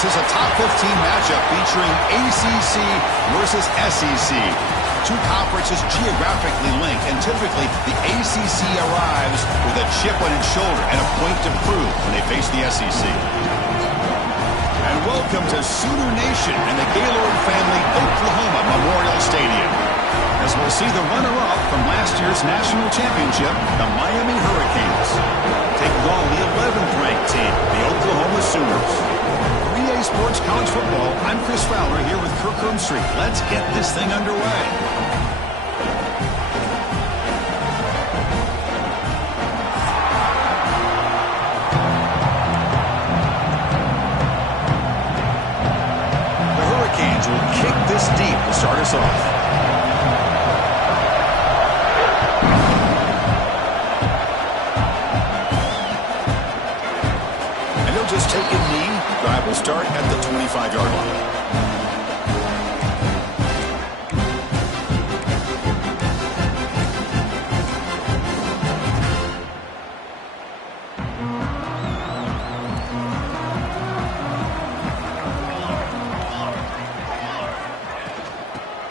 This is a top 15 matchup featuring ACC versus SEC. Two conferences geographically linked, and typically the ACC arrives with a chip on its shoulder and a point to prove when they face the SEC. And welcome to Sooner Nation and the Gaylord family Oklahoma Memorial Stadium, as we'll see the runner-up from last year's national championship, the Miami Hurricanes, taking on the 11th ranked team, the Oklahoma Sooners. 3A Sports College Football, I'm Chris Fowler here with Kirk Street. Let's get this thing underway. The Hurricanes will kick this deep to start us off. Just take a knee. Drive will start at the 25-yard line.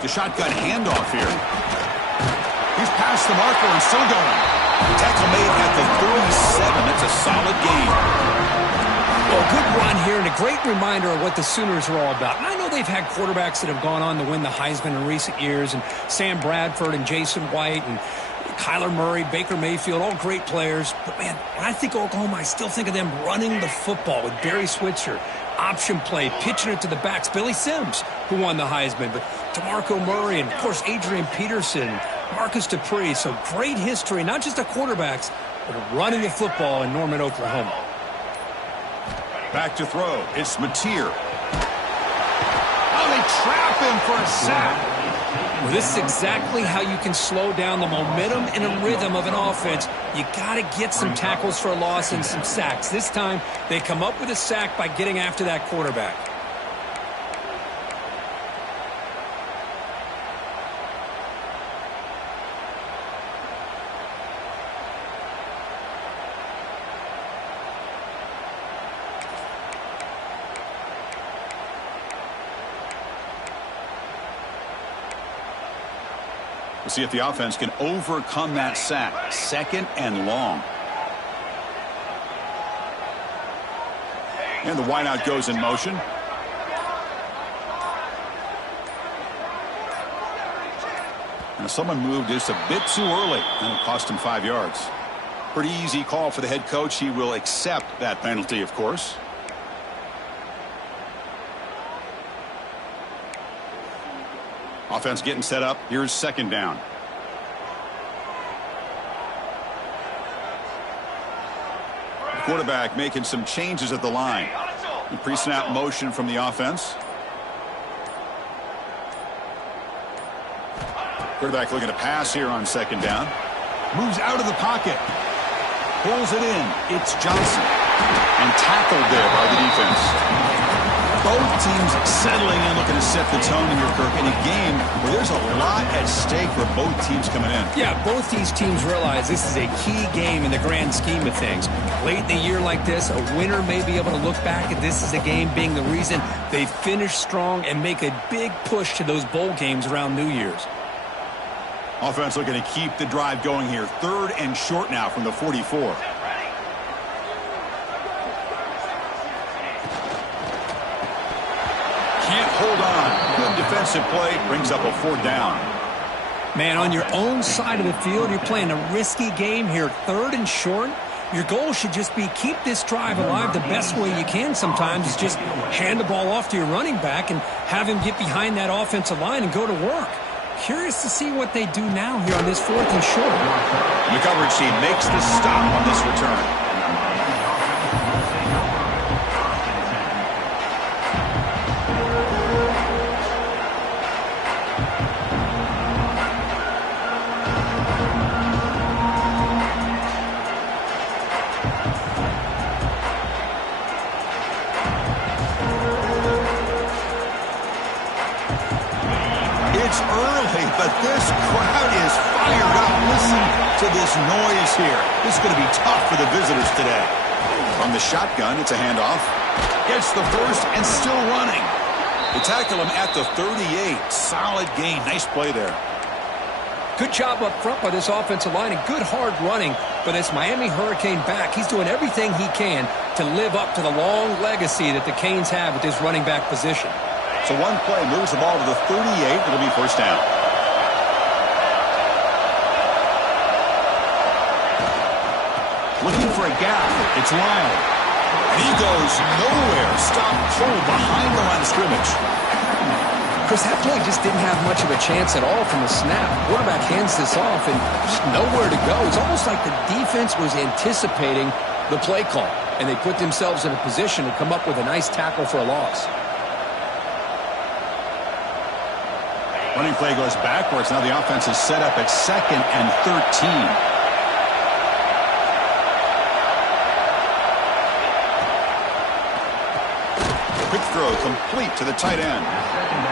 The shotgun handoff here. He's past the marker and still going. Tackle made at the 37. That's a solid gain. Well, good run here and a great reminder of what the Sooners are all about. And I know they've had quarterbacks that have gone on to win the Heisman in recent years, and Sam Bradford and Jason White and Kyler Murray, Baker Mayfield, all great players. But, man, when I think Oklahoma, I still think of them running the football with Barry Switzer, option play, pitching it to the backs. Billy Sims, who won the Heisman, but DeMarco Murray and, of course, Adrian Peterson, Marcus Dupree. So great history, not just of quarterbacks, but of running the football in Norman, Oklahoma. Back to throw. It's Mateer. Oh, they trap him for a sack. Well, this is exactly how you can slow down the momentum and a rhythm of an offense. You got to get some tackles for a loss and some sacks. This time, they come up with a sack by getting after that quarterback. We'll see if the offense can overcome that sack. 2nd and long. And the wideout goes in motion. Now someone moved just a bit too early, and it cost him 5 yards. Pretty easy call for the head coach. He will accept that penalty, of course. Offense getting set up. Here's 2nd down. The quarterback making some changes at the line. The pre-snap motion from the offense. Quarterback looking to pass here on 2nd down. Moves out of the pocket. Pulls it in. It's Johnson. And tackled there by the defense. Both teams settling in, looking to set the tone here, Kirk, in a game where there's a lot at stake for both teams coming in. Yeah, both these teams realize this is a key game in the grand scheme of things. Late in the year like this, a winner may be able to look back at this as a game being the reason they finish strong and make a big push to those bowl games around New Year's. Offense looking to keep the drive going here. 3rd and short now from the 44. Can't hold on. Good defensive play. Brings up a 4th down. Man, on your own side of the field, you're playing a risky game here. 3rd and short. Your goal should just be keep this drive alive the best way you can sometimes is just hand the ball off to your running back and have him get behind that offensive line and go to work. Curious to see what they do now here on this 4th and short. The coverage team makes the stop on this return. It's early, but this crowd is fired up. Listen to this noise here. This is going to be tough for the visitors today. From the shotgun, it's a handoff. Gets the first and still running. They tackle him at the 38. Solid gain. Nice play there. Good job up front by this offensive line and good hard running. But this Miami Hurricane back, he's doing everything he can to live up to the long legacy that the Canes have at this running back position. So one play moves the ball to the 38. It'll be first down. Looking for a gap. It's Lyle. And he goes nowhere. Stopped cold behind the line of scrimmage. Chris, that play just didn't have much of a chance at all from the snap. Quarterback hands this off and just nowhere to go. It's almost like the defense was anticipating the play call, and they put themselves in a position to come up with a nice tackle for a loss. Running play goes backwards. Now the offense is set up at 2nd and 13. Quick throw complete to the tight end.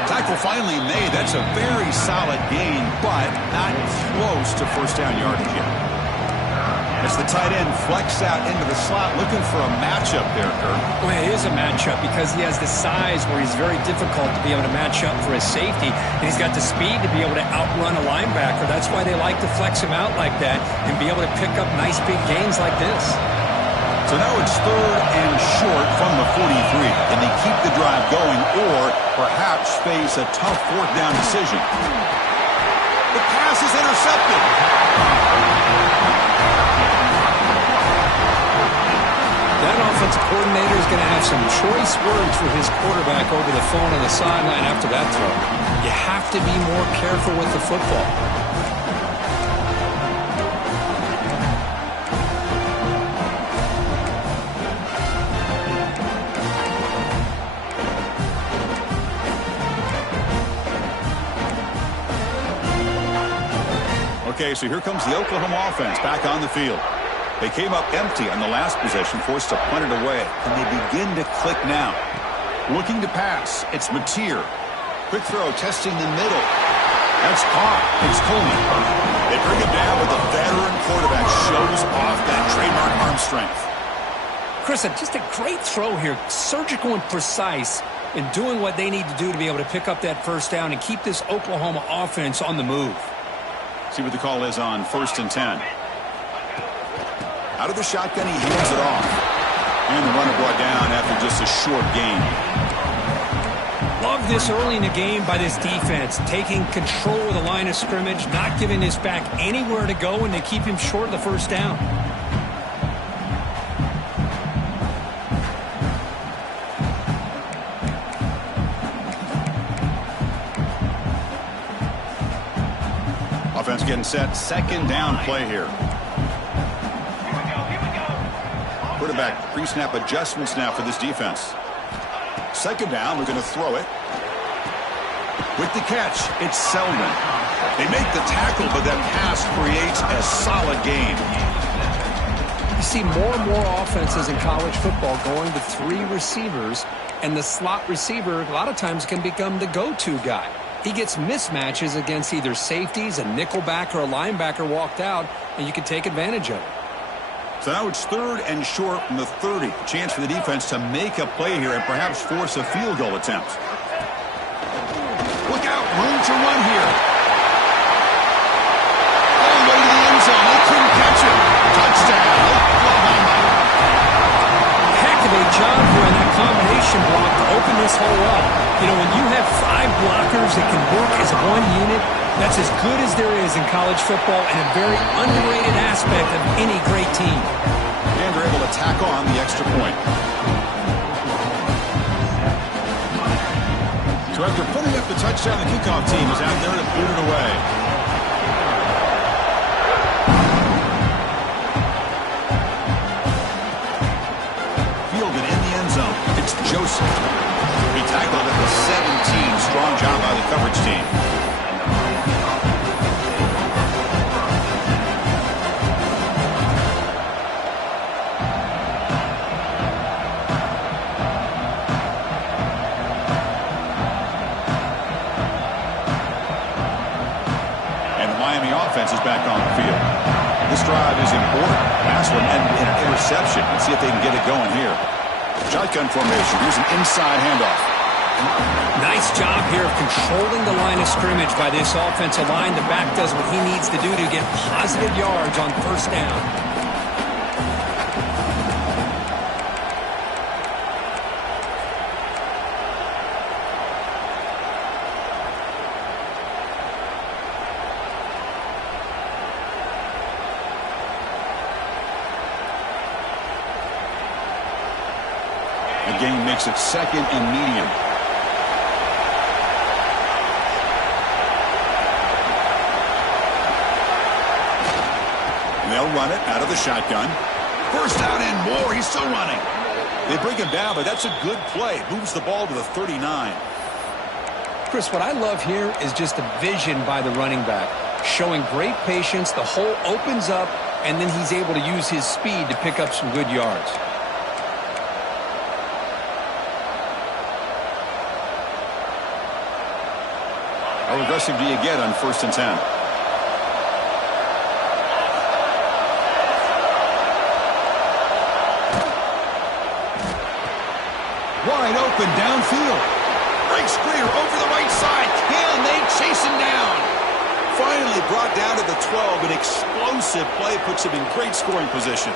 Tackle finally made. That's a very solid gain, but not close to first down yardage yet. As the tight end flex out into the slot, looking for a matchup there, Kirk. Well, it is a matchup because he has the size where he's very difficult to be able to match up for his safety, and he's got the speed to be able to outrun a linebacker. That's why they like to flex him out like that and be able to pick up nice big gains like this. So now it's 3rd and short from the 43. Can they keep the drive going or perhaps face a tough 4th down decision? The pass is intercepted. That offensive coordinator is going to have some choice words for his quarterback over the phone on the sideline after that throw. You have to be more careful with the football. Okay, so here comes the Oklahoma offense back on the field. They came up empty on the last possession, forced to punt it away. And they begin to click now. Looking to pass. It's Mateer. Quick throw, testing the middle. That's caught. It's Coleman. They bring him down, but the veteran quarterback shows off that trademark arm strength. Chris, just a great throw here. Surgical and precise in doing what they need to do to be able to pick up that first down and keep this Oklahoma offense on the move. See what the call is on 1st and 10. Out of the shotgun, he hands it off. And the runner brought down after just a short gain. Love this early in the game by this defense, taking control of the line of scrimmage, not giving this back anywhere to go, and they keep him short of the first down. Offense getting set. 2nd down play here. Quarterback pre-snap adjustments now for this defense. 2nd down. We're going to throw it. With the catch, it's Selden. They make the tackle, but that pass creates a solid gain. You see more and more offenses in college football going to 3 receivers, and the slot receiver a lot of times can become the go-to guy. He gets mismatches against either safeties, a nickelback, or a linebacker walked out, and you can take advantage of it. So now it's 3rd and short from the 30. Chance for the defense to make a play here and perhaps force a field goal attempt. Look out, room to run here. All the way to the end zone. They couldn't catch him. Touchdown, Oklahoma. Heck of a job here on that combination block to open this hole up. You know, when you have 5 blockers that can work as one unit, that's as good as there is in college football and a very underrated aspect of any great team. And they're able to tack on the extra point. So after putting up the touchdown, the kickoff team is out there to boot it away. Fielded in the end zone. It's Joseph. He tackled at the 17. Strong job by the coverage team. Offense is back on the field. This drive is important. Last one ended in an interception. Let's see if they can get it going here. Shotgun formation. Here's an inside handoff. Nice job here of controlling the line of scrimmage by this offensive line. The back does what he needs to do to get positive yards on first down. The game makes it 2nd and medium. They'll run it out of the shotgun. First down and more. He's still running. They bring him down, but that's a good play. Moves the ball to the 39. Chris, what I love here is just the vision by the running back. Showing great patience. The hole opens up, and then he's able to use his speed to pick up some good yards. How aggressive do you get on 1st and 10? Wide open downfield. Breaks clear over the right side. Can they chase him down? Finally brought down to the 12. An explosive play puts him in great scoring position.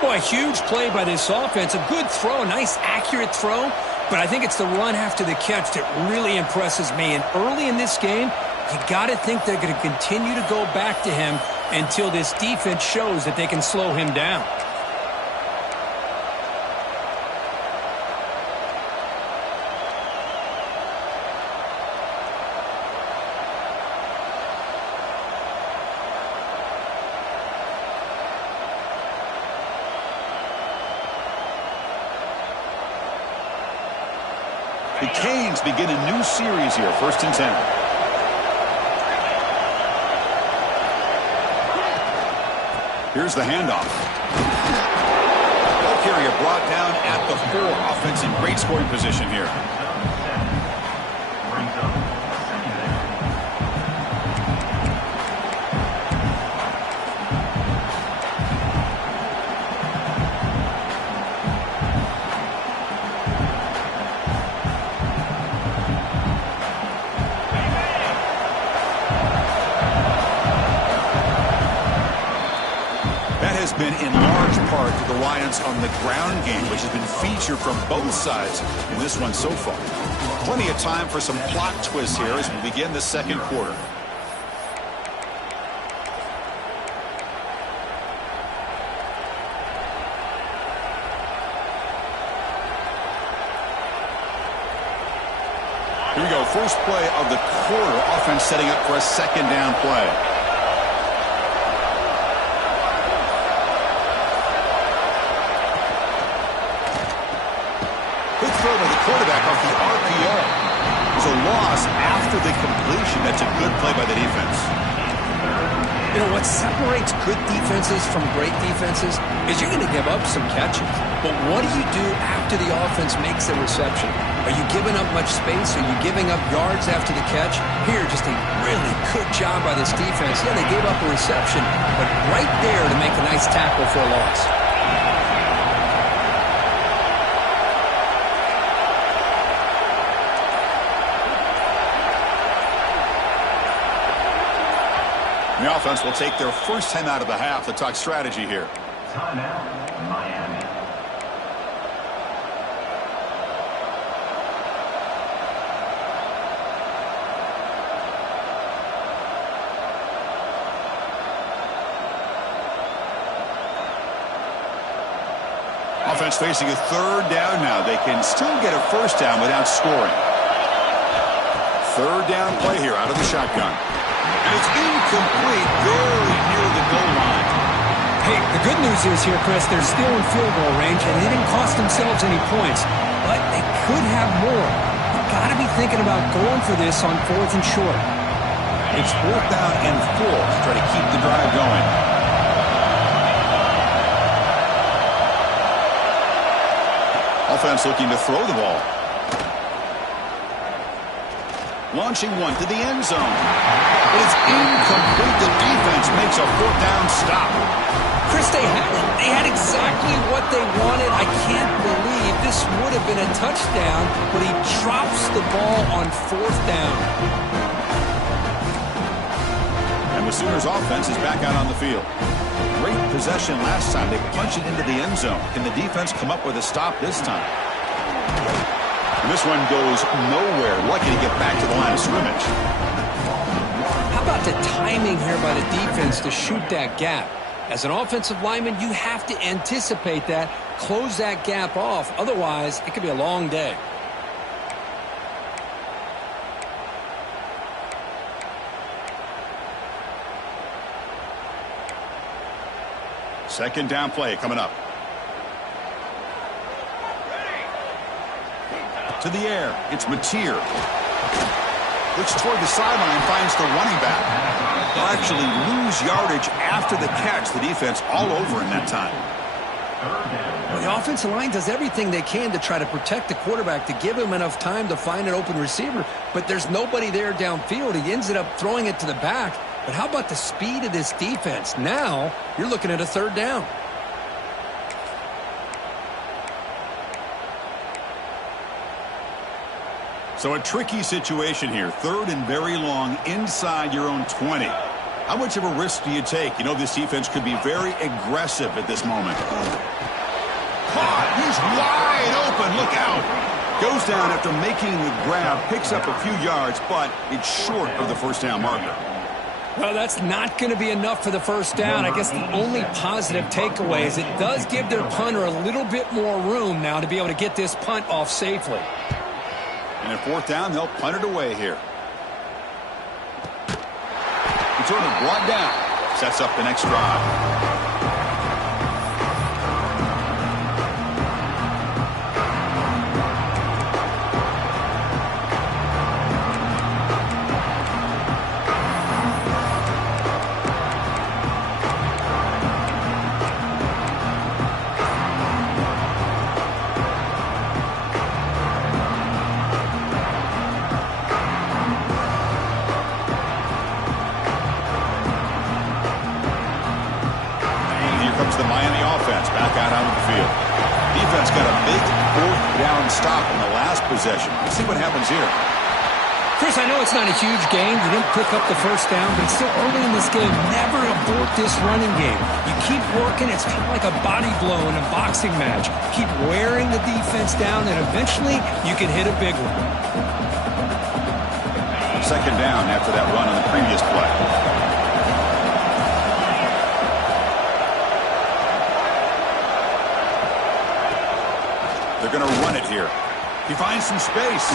Boy, a huge play by this offense. A good throw, a nice accurate throw. But I think it's the run after the catch that really impresses me. And early in this game, you got to think they're going to continue to go back to him until this defense shows that they can slow him down. The Canes begin a new series here, 1st and 10. Here's the handoff. Ball carrier brought down at the 4. Offense in great scoring position here. Has been in large part to the Lions on the ground game, which has been featured from both sides in this one so far. Plenty of time for some plot twists here as we begin the 2nd quarter. Here we go, first play of the quarter. Offense setting up for a 2nd down play. Throw by the quarterback off the RPO. There's a loss after the completion. That's a good play by the defense. You know, what separates good defenses from great defenses is you're going to give up some catches. But what do you do after the offense makes a reception? Are you giving up much space? Are you giving up yards after the catch? Here, just a really good job by this defense. Yeah, they gave up a reception, but right there to make a nice tackle for a loss. The offense will take their first time out of the half to talk strategy here. Timeout, Miami. Offense facing a 3rd down now. They can still get a first down without scoring. 3rd down play here out of the shotgun. And it's incomplete, very near the goal line. Hey, the good news is here, Chris, they're still in field goal range, and they didn't cost themselves any points. But they could have more. You've got to be thinking about going for this on 4th and short. It's 4th down and 4 to try to keep the drive going. Offense looking to throw the ball. Launching one to the end zone. But it's incomplete. The defense makes a fourth down stop. Chris, they had it. They had exactly what they wanted. I can't believe this would have been a touchdown, but he drops the ball on fourth down. And the Sooners offense is back out on the field. Great possession last time. They punched it into the end zone. Can the defense come up with a stop this time? And this one goes nowhere. Lucky to get back to the line of scrimmage. How about the timing here by the defense to shoot that gap? As an offensive lineman, you have to anticipate that, close that gap off. Otherwise, it could be a long day. Second down play coming up. To the air, it's Mateer. Looks toward the sideline, finds the running back. They'll actually lose yardage after the catch. The defense all over in that time. Well, the offensive line does everything they can to try to protect the quarterback, to give him enough time to find an open receiver, but there's nobody there downfield. He ends up throwing it to the back. But how about the speed of this defense? Now you're looking at a third down. So a tricky situation here. Third and very long inside your own 20. How much of a risk do you take? You know this defense could be very aggressive at this moment. Caught. He's wide open. Look out. Goes down after making the grab. Picks up a few yards, but it's short of the first down marker. Well, that's not going to be enough for the first down. I guess the only positive takeaway is it does give their punter a little bit more room now to be able to get this punt off safely. And at fourth down, they'll punt it away here. Return brought down. Sets up the next drive. Possession. Let's see what happens here. Chris, I know it's not a huge gain. You didn't pick up the first down, but it's still early in this game. Never abort this running game. You keep working. It's kind of like a body blow in a boxing match. Keep wearing the defense down, and eventually you can hit a big one. Second down after that run on the previous play. They're going to run it here. He finds some space.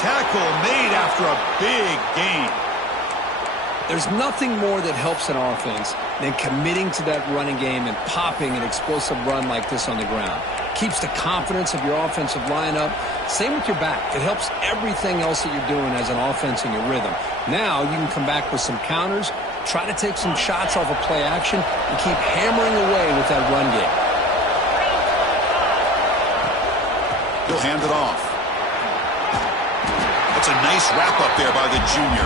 Tackle made after a big gain. There's nothing more that helps an offense than committing to that running game and popping an explosive run like this on the ground. Keeps the confidence of your offensive lineup. Same with your back. It helps everything else that you're doing as an offense in your rhythm. Now you can come back with some counters, try to take some shots off of play action, and keep hammering away with that run game. He'll hand it off. That's a nice wrap-up there by the junior.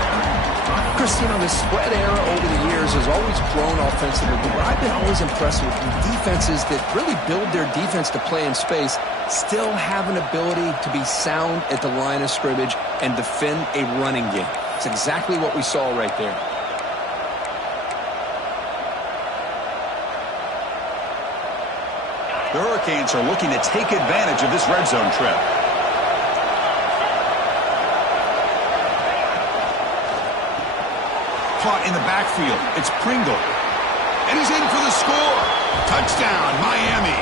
Chris, you know, the spread era over the years has always grown offensively, but what I've been always impressed with defenses that really build their defense to play in space still have an ability to be sound at the line of scrimmage and defend a running game. It's exactly what we saw right there. The Hurricanes are looking to take advantage of this red zone trip. Caught in the backfield. It's Pringle. And he's in for the score. Touchdown, Miami.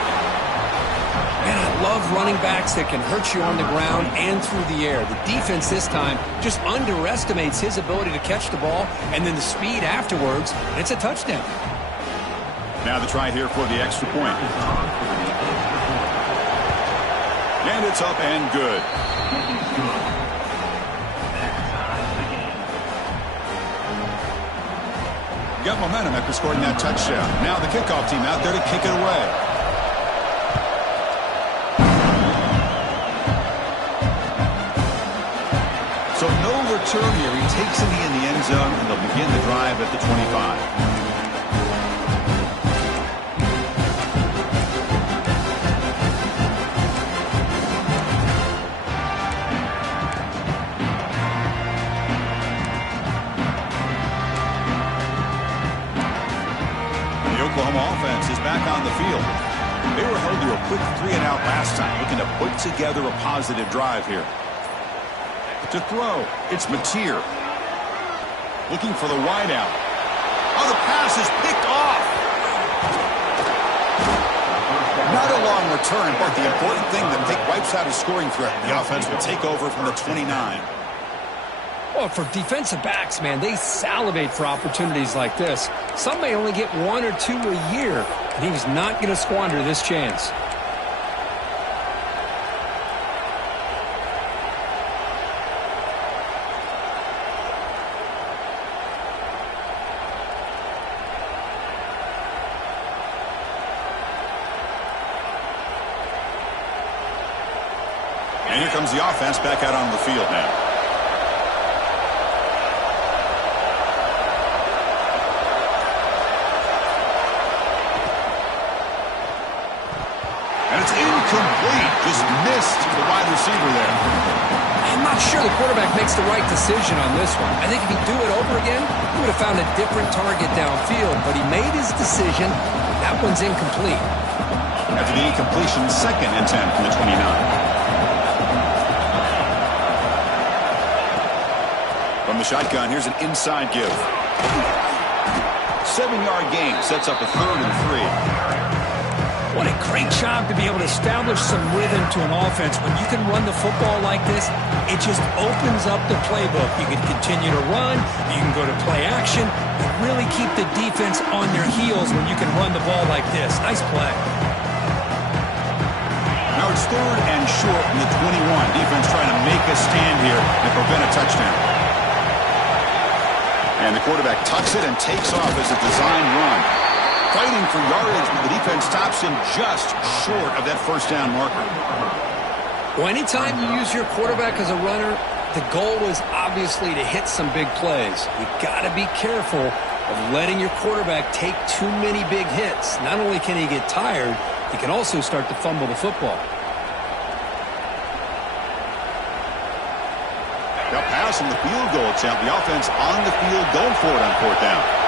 Man, I love running backs that can hurt you on the ground and through the air. The defense this time just underestimates his ability to catch the ball, and then the speed afterwards, and it's a touchdown. Now the try here for the extra point. And it's up and good. Got momentum after scoring that touchdown. Now the kickoff team out there to kick it away. So no return here. He takes it in the end zone, and they'll begin the drive at the 25. Oklahoma offense is back on the field. They were held to a quick 3-and-out last time, looking to put together a positive drive here. To throw, it's Mateer. Looking for the wideout. Oh, the pass is picked off. Not a long return, but the important thing that Pick wipes out a scoring threat. The offense will take over from the 29. Well, for defensive backs, man, they salivate for opportunities like this. Some may only get 1 or 2 a year, and he's not going to squander this chance. And here comes the offense back out on the field now. Incomplete. Just missed the wide receiver there. I'm not sure the quarterback makes the right decision on this one. I think if he'd do it over again, he would have found a different target downfield, but he made his decision. That one's incomplete. After the incompletion, 2nd and 10 from the 29. From the shotgun, here's an inside give. 7-yard gain sets up a 3rd and 3. What a great job to be able to establish some rhythm to an offense. When you can run the football like this, it just opens up the playbook. You can continue to run. You can go to play action. You really keep the defense on their heels when you can run the ball like this. Nice play. Now it's 3rd and short from the 21. Defense trying to make a stand here and prevent a touchdown. And the quarterback tucks it and takes off as a design run. Fighting for yardage, but the defense stops him just short of that 1st down marker. Well, anytime you use your quarterback as a runner, the goal is obviously to hit some big plays. You got to be careful of letting your quarterback take too many big hits. Not only can he get tired, he can also start to fumble the football. Now pass from the field goal attempt. The offense on the field going for it on 4th down.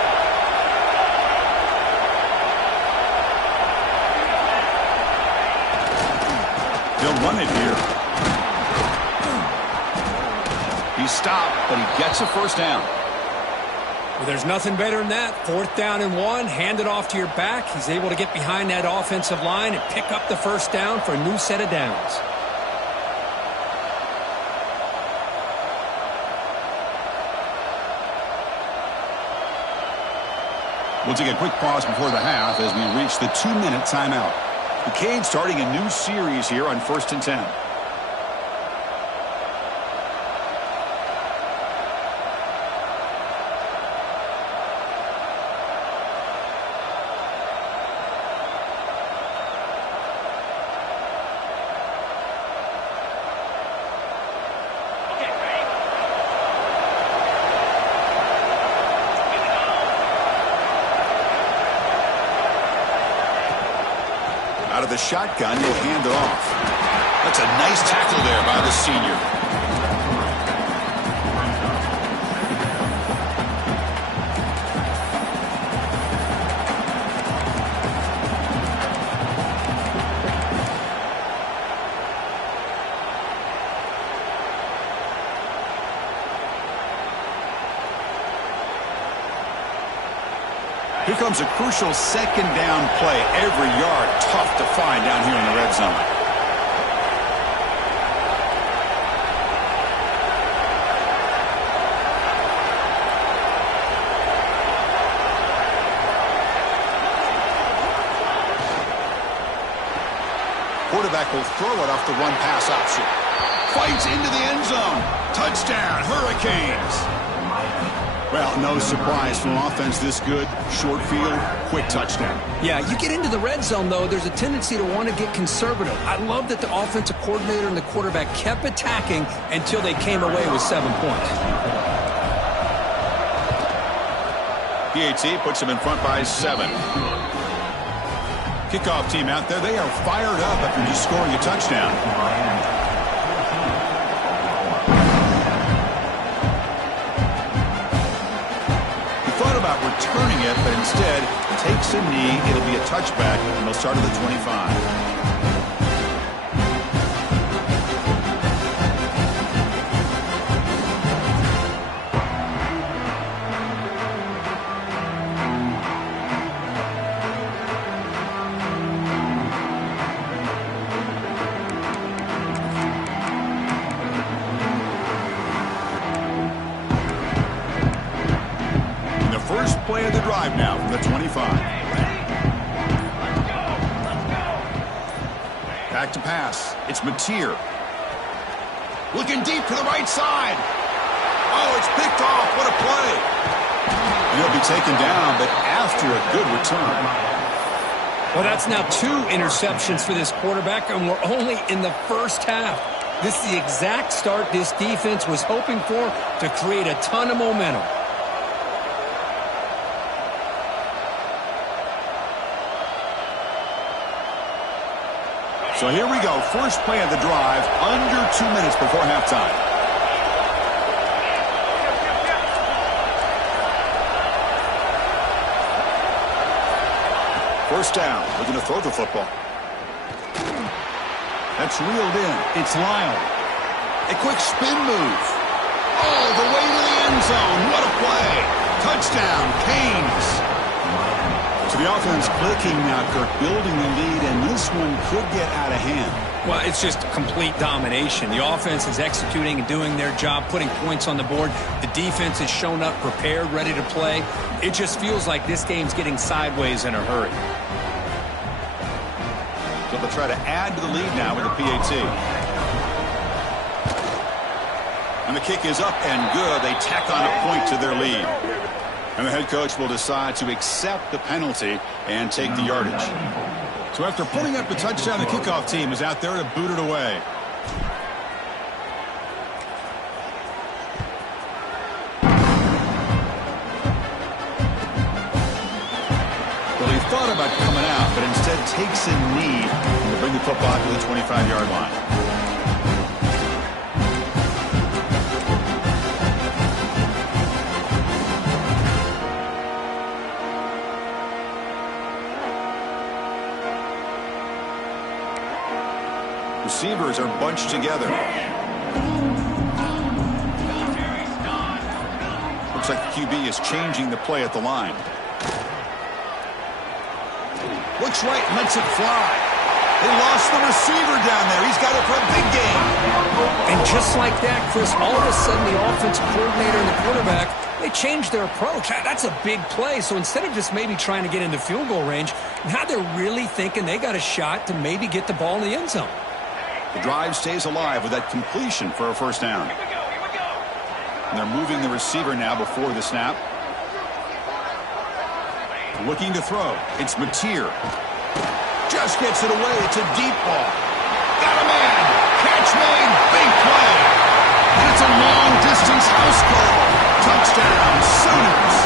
They'll run it here. He stopped, but he gets a 1st down. Well, there's nothing better than that. 4th down and 1, hand it off to your back. He's able to get behind that offensive line and pick up the 1st down for a new set of downs. We'll take a quick pause before the half as we reach the 2-minute timeout. The Canes starting a new series here on 1st and 10. Out of the shotgun, he'll hand it off. That's a nice tackle there by the senior. Here comes a crucial 2nd down play. Every yard tough to find down here in the red zone. Quarterback will throw it off the run-pass option. Fights into the end zone. Touchdown, Hurricanes. Well, no surprise from an offense this good. Short field, quick touchdown. Yeah, you get into the red zone, though, there's a tendency to want to get conservative. I love that the offensive coordinator and the quarterback kept attacking until they came away with 7 points. PAT puts them in front by 7. Kickoff team out there, they are fired up after just scoring a touchdown. Returning it, but instead takes a knee. It'll be a touchback, and they'll start at the 25. Play of the drive now from the 25. Back to pass. It's Mateer. Looking deep to the right side. Oh, it's picked off. What a play. And he'll be taken down, but after a good return. Well, that's now 2 interceptions for this quarterback, and we're only in the first half. This is the exact start this defense was hoping for to create a ton of momentum. So here we go. First play of the drive, under 2 minutes before halftime. First down. Looking to throw the football. That's reeled in. It's Lyle. A quick spin move. Oh, the way to the end zone. What a play. Touchdown, Canes. So the offense clicking now, Kirk, building the lead, and this one could get out of hand. Well, it's just complete domination. The offense is executing and doing their job, putting points on the board. The defense has shown up prepared, ready to play. It just feels like this game's getting sideways in a hurry. So they'll try to add to the lead now with the PAT. And the kick is up and good. They tack on a point to their lead. And the head coach will decide to accept the penalty and take the yardage. So after putting up the touchdown, the kickoff team is out there to boot it away. Well, he thought about coming out, but instead takes a knee to bring the football to the 25-yard line. Receivers are bunched together. Looks like the QB is changing the play at the line. Looks right, lets it fly. They lost the receiver down there. He's got it for a big game. And just like that, Chris, all of a sudden the offensive coordinator and the quarterback, they changed their approach. That's a big play. So instead of just maybe trying to get into field goal range, now they're really thinking they got a shot to maybe get the ball in the end zone. The drive stays alive with that completion for a first down. And they're moving the receiver now before the snap. Looking to throw. It's Mateer. Just gets it away. It's a deep ball. Got a man. Catch made. Big play. And it's a long-distance house call. Touchdown, Sooners.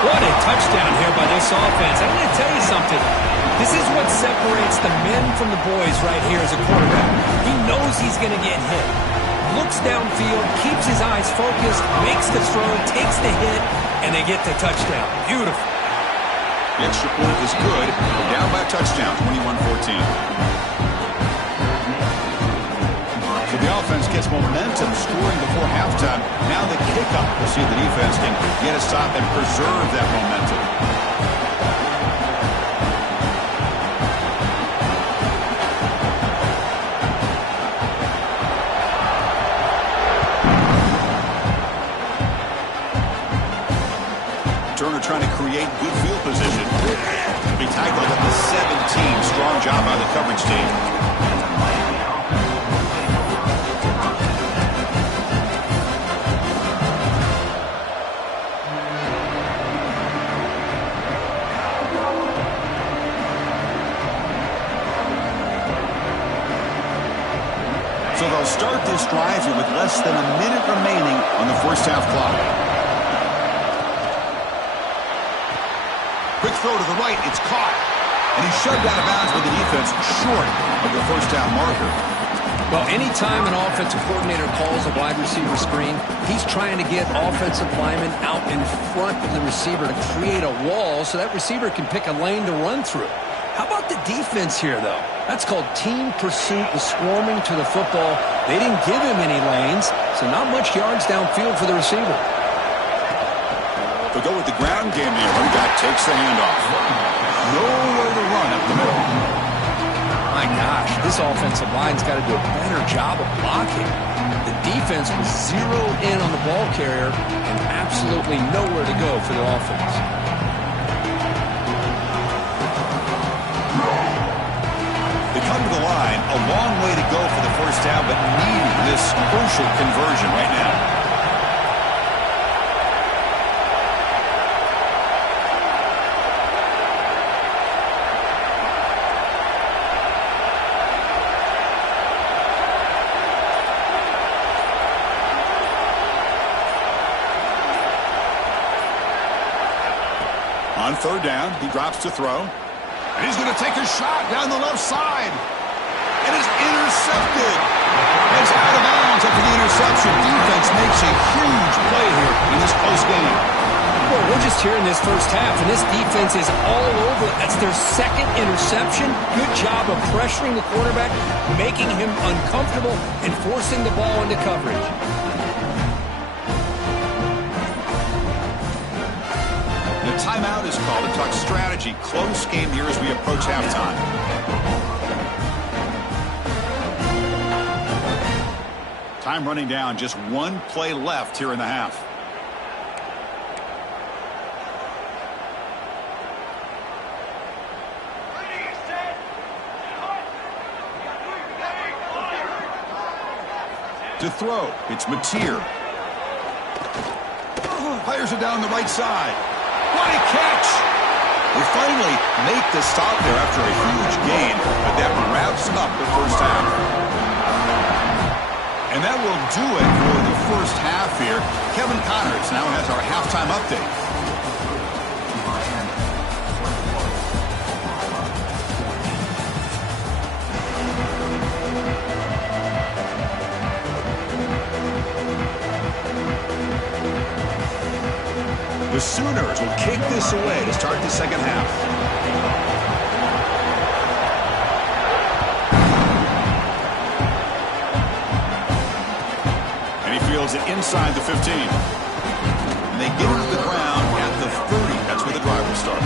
What a touchdown here by this offense. I'm going to tell you something. This is what separates the men from the boys right here as a quarterback. He knows he's going to get hit. Looks downfield, keeps his eyes focused, makes the throw, takes the hit, and they get the touchdown. Beautiful. The extra point is good. Down by a touchdown, 21-14. So the offense gets momentum scoring before halftime. Now the kickoff. We'll see if the defense can get a stop and preserve that momentum. Turner trying to create good field position. Be tackled at the 17. Strong job by the coverage team. They'll start this drive here with less than a minute remaining on the first half clock. Quick throw to the right. It's caught. And he's shoved out of bounds with the defense short of the first down marker. Well, anytime an offensive coordinator calls a wide receiver screen, he's trying to get offensive linemen out in front of the receiver to create a wall so that receiver can pick a lane to run through. How about the defense here, though? That's called team pursuit and swarming to the football. They didn't give him any lanes, so not much yards downfield for the receiver. They'll go with the ground game here. Running back takes the handoff. Nowhere to run up the middle. My gosh, this offensive line's got to do a better job of blocking. The defense was zeroed in on the ball carrier and absolutely nowhere to go for the offense. They come to the line, a long way to go for the first down, but need this crucial conversion right now. On third down, he drops to throw. And he's going to take a shot down the left side. And it's intercepted. It's out of bounds after the interception. Defense makes a huge play here in this close game. Well, we're just here in this first half, and this defense is all over. That's their second interception. Good job of pressuring the quarterback, making him uncomfortable, and forcing the ball into coverage. The timeout is called to talk strategy. Close game here as we approach halftime. Time running down. Just one play left here in the half. To throw, it's Mateer. Fires it down the right side. What a catch! They finally make the stop there after a huge gain, but that wraps up the first half. And that will do it for the first half here. Kevin Connors now has our halftime update. The Sooners will kick this away to start the second half. And he fields it inside the 15. And they get it to the ground at the 30. That's where the drive will start.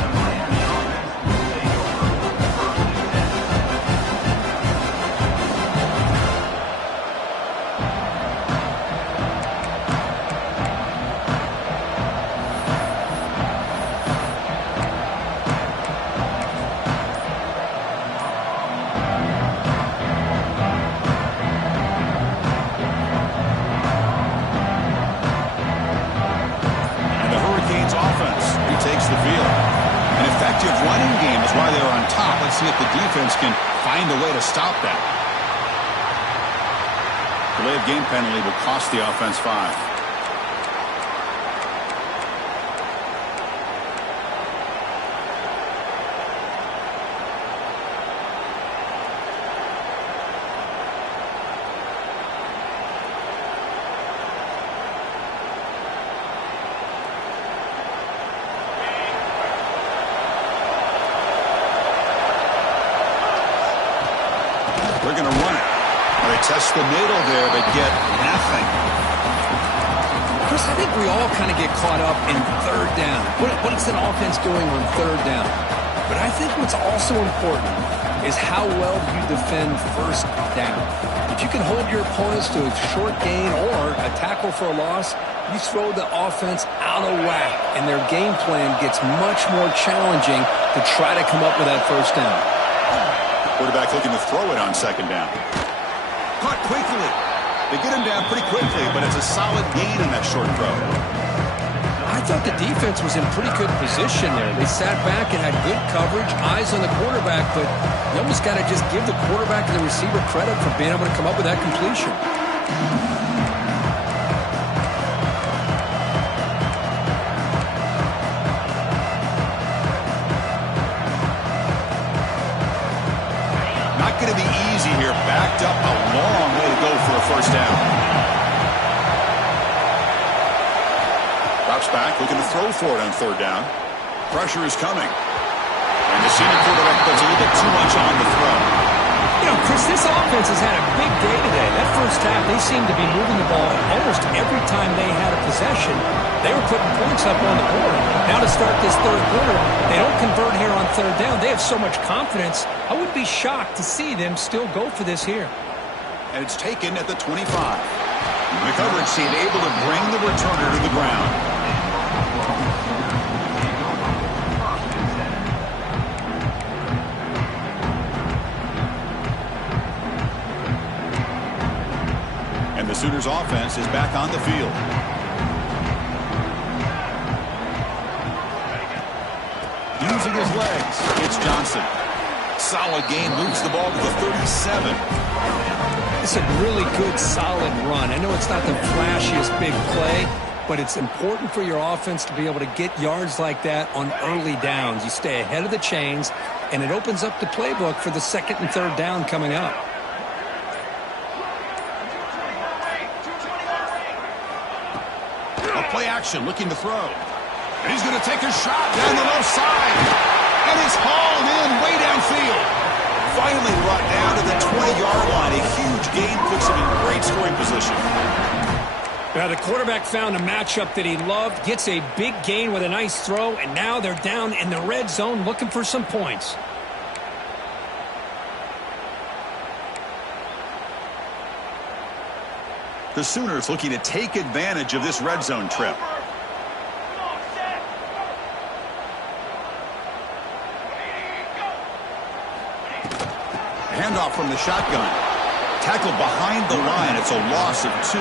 See if the defense can find a way to stop that. Delay of game penalty will cost the offense 5. They're going to run it. They test the middle there, but get nothing. Chris, I think we all kind of get caught up in third down. What is an offense doing on third down? But I think what's also important is how well you defend first down. If you can hold your opponents to a short gain or a tackle for a loss, you throw the offense out of whack, and their game plan gets much more challenging to try to come up with that first down. Quarterback looking to throw it on second down. Caught quickly. They get him down pretty quickly, but it's a solid gain in that short throw. I I thought the defense was in pretty good position there. They sat back and had good coverage, eyes on the quarterback, but you almost got to just give the quarterback and the receiver credit for being able to come up with that completion. Not going to be easy here. Backed up a long way to go for a first down. Drops back, looking to throw for it on third down. Pressure is coming. And the senior quarterback puts a little bit too much on the throw. You know, Chris, this offense has had a big day today. That first half, they seemed to be moving the ball almost every time they had a possession. They were putting points up on the board. Now to start this third quarter, they don't convert here on third down. They have so much confidence. I would be shocked to see them still go for this here. And it's taken at the 25. The coverage team able to bring the returner to the ground. And the Sooners offense is back on the field. Using his legs, it's Johnson. Solid game, moves the ball to the 37. It's a really good, solid run. I know it's not the flashiest big play, but it's important for your offense to be able to get yards like that on early downs. You stay ahead of the chains, and it opens up the playbook for the second and third down coming up. A play action, looking to throw. And he's going to take a shot down the left side. And it's hauled in way downfield. Finally brought down to the 20-yard line. A huge gain puts him in great scoring position. Now the quarterback found a matchup that he loved, gets a big gain with a nice throw, and now they're down in the red zone looking for some points. The Sooners looking to take advantage of this red zone trip. Handoff from the shotgun. Tackled behind the line. It's a loss of 2.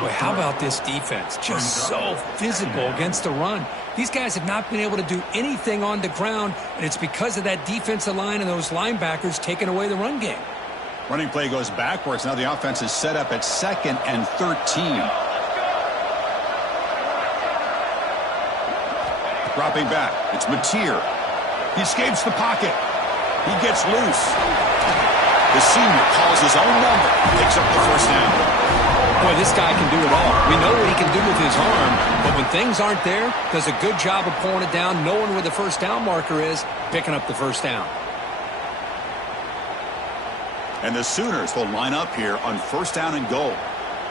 Boy, how about this defense? Just so physical against the run. These guys have not been able to do anything on the ground, and it's because of that defensive line and those linebackers taking away the run game. Running play goes backwards. Now the offense is set up at 2nd and 13. Dropping back. It's Mateer. He escapes the pocket. He gets loose. The senior calls his own number. Picks up the first down. Boy, this guy can do it all. We know what he can do with his arm, but when things aren't there, does a good job of pulling it down, knowing where the first down marker is, picking up the first down. And the Sooners will line up here on first down and goal.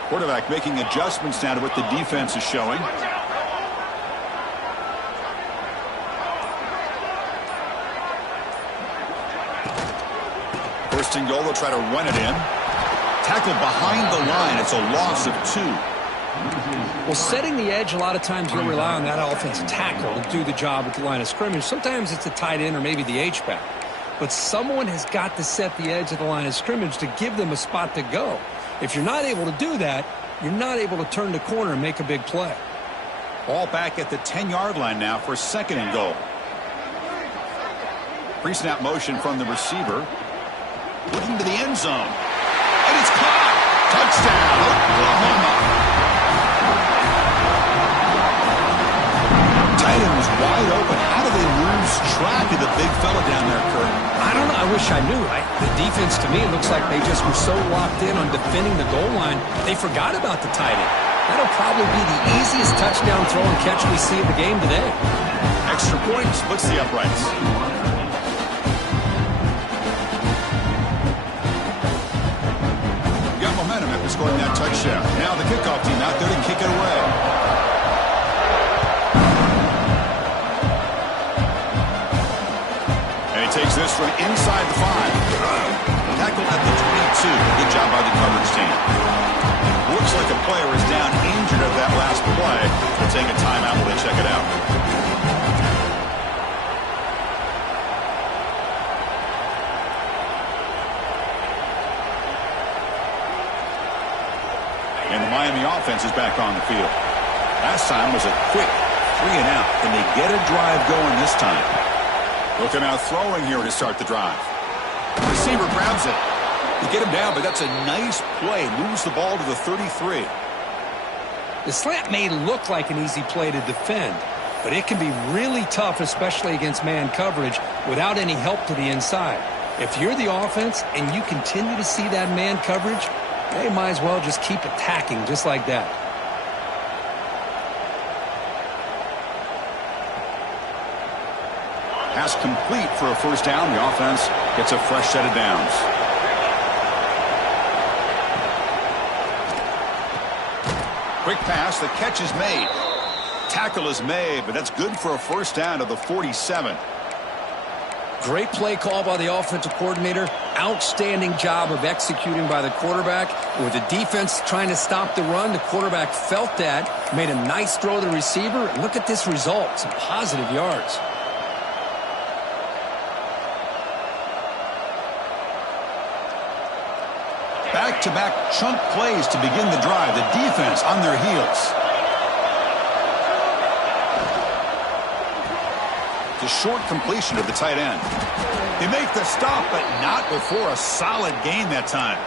Quarterback making adjustments now to what the defense is showing. First and goal, they'll try to run it in. Tackled behind the line. It's a loss of 2. Well, setting the edge, a lot of times you'll rely on that offensive tackle to do the job at the line of scrimmage. Sometimes it's a tight end or maybe the H-back. But someone has got to set the edge of the line of scrimmage to give them a spot to go. If you're not able to do that, you're not able to turn the corner and make a big play. Ball back at the 10-yard line now for second and goal. Pre-snap motion from the receiver. Looking to the end zone. And it's caught. Touchdown, Oklahoma. Tight end was wide open. How do they lose track of the big fella down there, Kurt? I don't know. I wish I knew. The defense, to me, it looks like they just were so locked in on defending the goal line, they forgot about the tight end. That'll probably be the easiest touchdown throw and catch we see in the game today. Extra point splits the uprights. Got momentum after scoring that touchdown. Now the kickoff team out there to kick it away. Takes this from inside the 5. Tackled at the 22. Good job by the coverage team. Looks like a player is down injured at that last play. They'll take a timeout while they check it out. And the Miami offense is back on the field. Last time was a quick 3 and out. Can they get a drive going this time? Looking out throwing here to start the drive. Receiver grabs it. They get him down, but that's a nice play. Moves the ball to the 33. The slant may look like an easy play to defend, but it can be really tough, especially against man coverage, without any help to the inside. If you're the offense and you continue to see that man coverage, they might as well just keep attacking just like that. Pass complete for a first down. The offense gets a fresh set of downs. Quick pass. The catch is made. Tackle is made, but that's good for a first down to the 47. Great play call by the offensive coordinator. Outstanding job of executing by the quarterback. With the defense trying to stop the run, the quarterback felt that, made a nice throw to the receiver, and look at this result. Some positive yards. Back-to-back chunk plays to begin the drive. The defense on their heels. The short completion of the tight end. They make the stop, but not before a solid gain that time.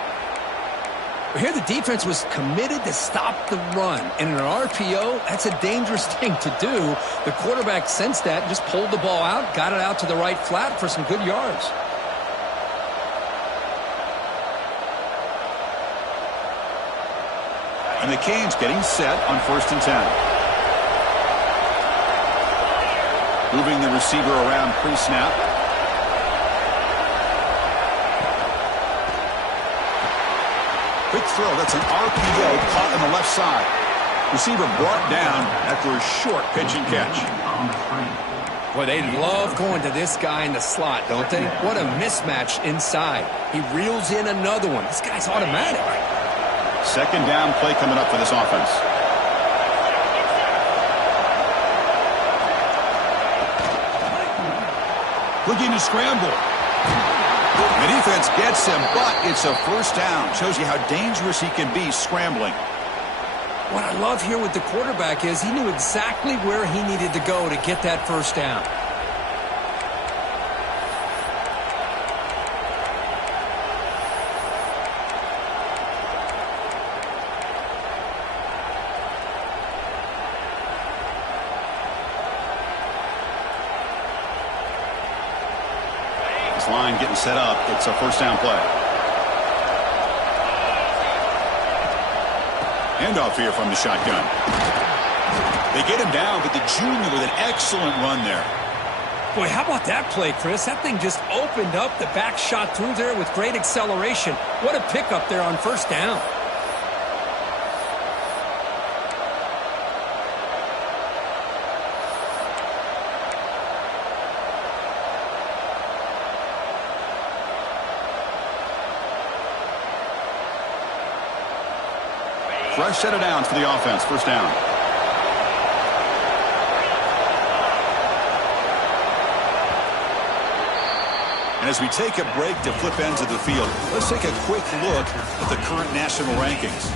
Here the defense was committed to stop the run. And in an RPO, that's a dangerous thing to do. The quarterback sensed that and just pulled the ball out, got it out to the right flat for some good yards. And the Canes getting set on 1st and 10. Moving the receiver around pre-snap. Quick throw. That's an RPO caught on the left side. Receiver brought down after a short pitch and catch. Boy, they love going to this guy in the slot, don't they? What a mismatch inside. He reels in another one. This guy's automatic. Second down play coming up for this offense. Looking to scramble. The defense gets him, but it's a first down. Shows you how dangerous he can be scrambling. What I love here with the quarterback is he knew exactly where he needed to go to get that first down. Line getting set up. It's a first down play. Handoff here from the shotgun. They get him down, but the junior with an excellent run there. Boy, how about that play, Chris? That thing just opened up. The back shot through there with great acceleration. What a pickup there on first down. Fresh set of downs for the offense. First down. And as we take a break to flip ends of the field, let's take a quick look at the current national rankings.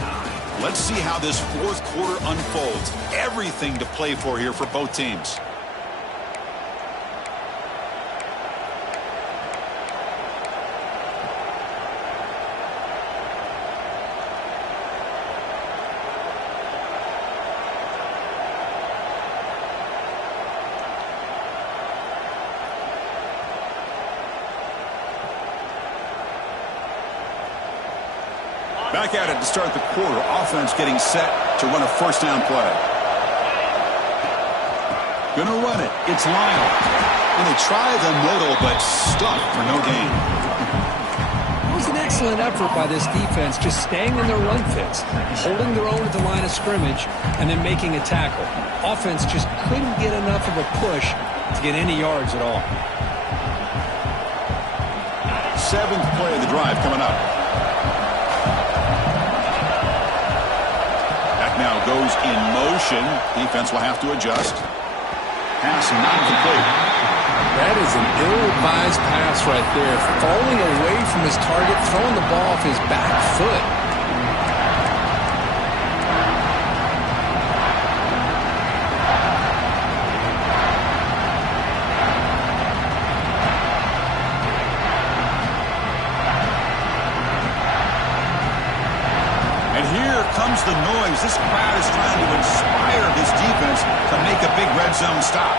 Let's see how this fourth quarter unfolds. Everything to play for here for both teams. Back at it to start the quarter. Offense getting set to run a first down play. Gonna run it. It's Lionel. And they try the middle, but stuck for no gain. It was an excellent effort by this defense, just staying in their run fits, holding their own at the line of scrimmage, and then making a tackle. Offense just couldn't get enough of a push to get any yards at all. Seventh play of the drive coming up. Now goes in motion. Defense will have to adjust. Pass not complete. That is an ill-advised pass right there. Falling away from his target, throwing the ball off his back foot. crowd is trying to inspire his defense to make a big red zone stop.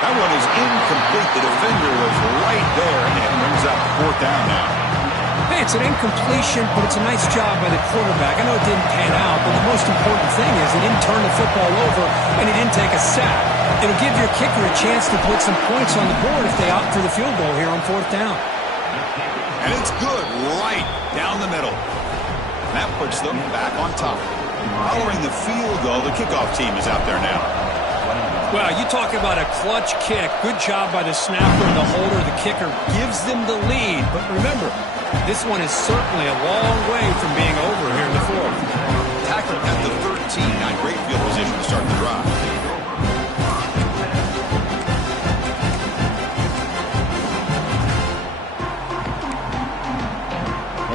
That one is incomplete. The defender was right there, and it brings up 4th down now. Hey, it's an incompletion, but it's a nice job by the quarterback. I know it didn't pan out, but the most important thing is he didn't turn the football over, and he didn't take a sack. It'll give your kicker a chance to put some points on the board if they opt for the field goal here on 4th down. And it's good right down the middle. That puts them back on top. Following the field goal, the kickoff team is out there now. Well, you talk about a clutch kick. Good job by the snapper and the holder. The kicker gives them the lead. But remember, this one is certainly a long way from being over here in the 4th. Tackled at the 13. Not great field position to start the drive.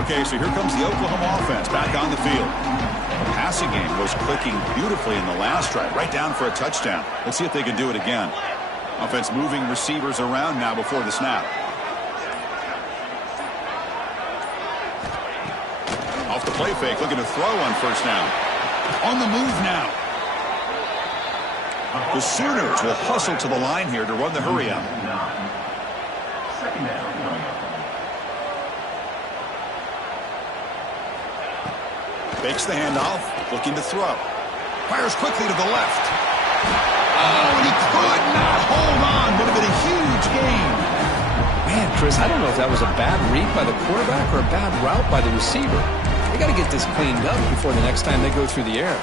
Okay, so here comes the Oklahoma offense back on the field. The passing game was clicking beautifully in the last drive, right down for a touchdown. Let's see if they can do it again. Offense moving receivers around now before the snap. Off the play fake, looking to throw on 1st down. On the move now. The Sooners will hustle to the line here to run the hurry up. 2nd down. Fakes the handoff, looking to throw. Fires quickly to the left. Oh, and he could not hold on. Would have been a huge gain. Man, Chris, I don't know if that was a bad read by the quarterback or a bad route by the receiver. They got to get this cleaned up before the next time they go through the air.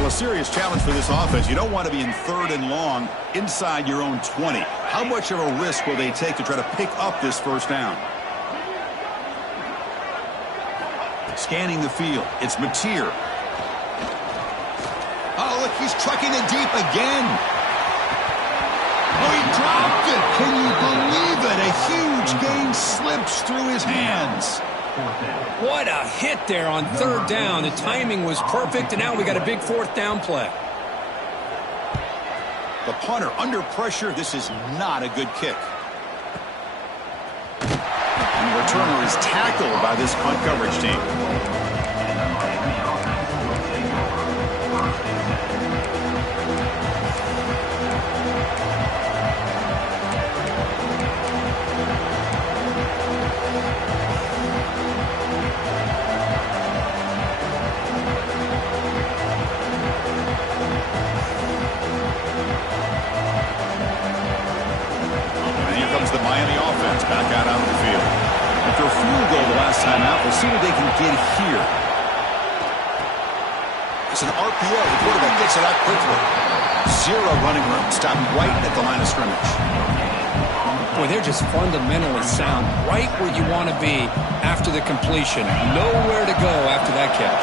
A serious challenge for this offense. You don't want to be in 3rd and long inside your own 20. How much of a risk will they take to try to pick up this 1st down? Scanning the field. It's Mateer. Oh, look, he's trucking it deep again. Oh, he dropped it. Can you believe it? A huge gain slips through his hands. What a hit there on 3rd down. The timing was perfect, and now we got a big 4th down play. The punter under pressure. This is not a good kick. And the returner is tackled by this punt coverage team. Back out on the field. After a field goal the last time out, we'll see what they can get here. It's an RPO. The quarterback gets it out quickly. 0 running room. Stop right at the line of scrimmage. Boy, they're just fundamentally sound. Right where you want to be after the completion. Nowhere to go after that catch.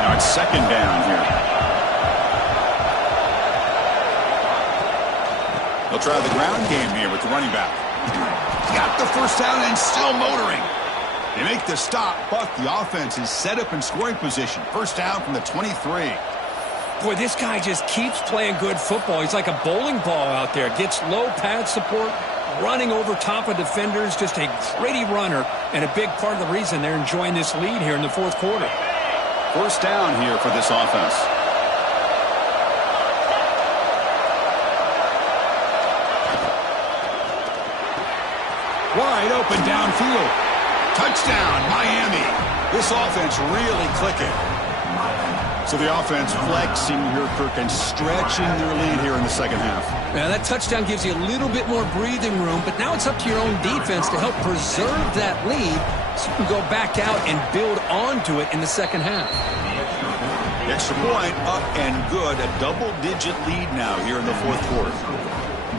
Now it's 2nd down here. They'll try the ground game here with the running back. Got the 1st down and still motoring. They make the stop, but the offense is set up in scoring position. 1st down from the 23. Boy, this guy just keeps playing good football. He's like a bowling ball out there. Gets low pad support, running over top of defenders. Just a gritty runner, and a big part of the reason they're enjoying this lead here in the 4th quarter. 1st down here for this offense. Wide open downfield. Touchdown, Miami. This offense really clicking. So the offense flexing here, Kirk, and stretching their lead here in the 2nd half. Now, that touchdown gives you a little bit more breathing room, but now it's up to your own defense to help preserve that lead so you can go back out and build onto it in the 2nd half. The extra point up and good. A double-digit lead now here in the 4th quarter.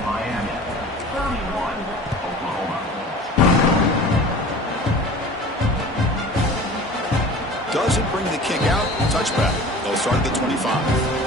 Miami, 31, Oklahoma. Doesn't bring the kick out. Touchback. They'll start at the 25.